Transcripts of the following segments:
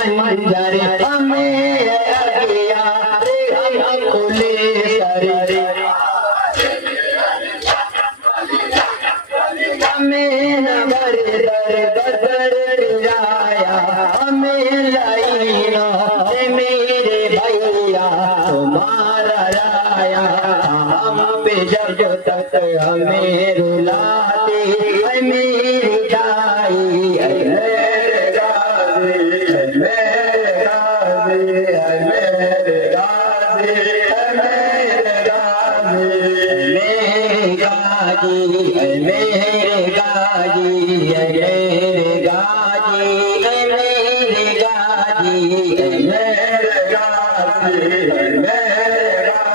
मंजर हमें अगिया भैया तुम्हारा राया, हम पे जब तक हमें रुलाते है मेरी दाई। है मेरे गाजी, है मेरे गाजी, है मेरे गाजी, है मेरे गाजी, मेरे गाजी, है मेरे गाजी, है मेरे गाजी, है मेरे गाजी, है मेरे गाजी, है मेरे गाजी,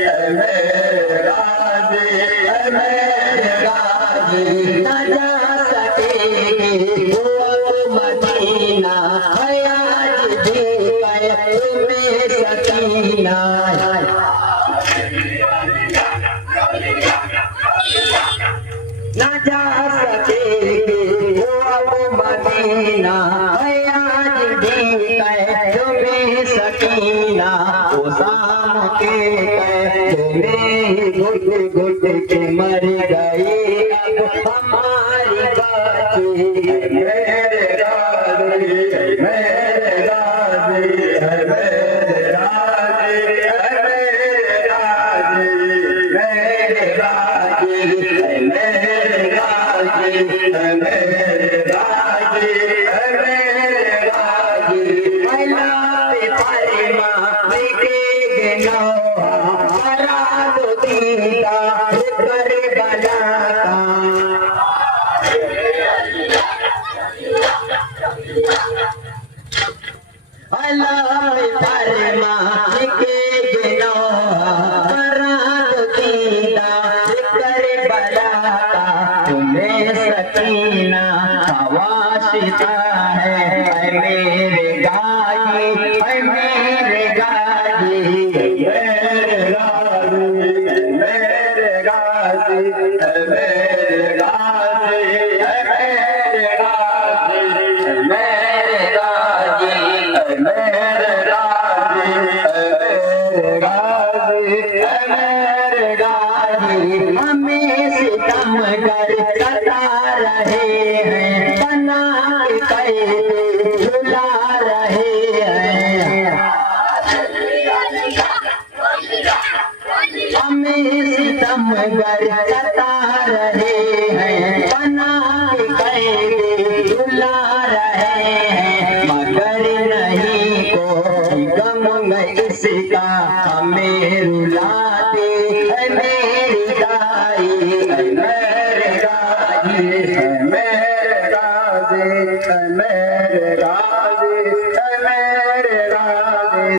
है मेरे गाजी, है मेरे गाजी। न जा सकेगी वो मदीना, है आज भी तुम्हें सकीना। न जा सकेगी वो मदीना, है आज भी तुम्हें सकीना। वो शाम के तुम्हें घुट घुट के मर गई अब हमारी बाजी। मेरे गाजी, मेरे गाजी, है मेरे गाजी, है मेरे गाजी, मेरे गाजी, है मेरे गाजी, है मेरे गाजी, है मेरे गाजी। मैला परमा के नौहा करा दो दीदा कर बला। अल्लाह परमा के नौहा करा दो दीदा कर बला। तुम्हें सकीना वासिता है मेरे गाजी, है मेरे गाजी, मेरे गाजी, मेरे गाजी, है मेरे गाजी, है मेरे गाजी, मेरे गाजी, है मेरे गाजी, है मेरे गाजी, है मेरे गाजी। हमें सितम कर सता रहे हैं, बना के झुला रहे हैं। हमें सितम कर सता रहे हैं, बना के झुला रहे हैं। मगर नहीं कोई गम इसका हमें रुलाते है मेरी दाई। है मेरे गाजी, है मेरे गाजी, है मेरे गाजी।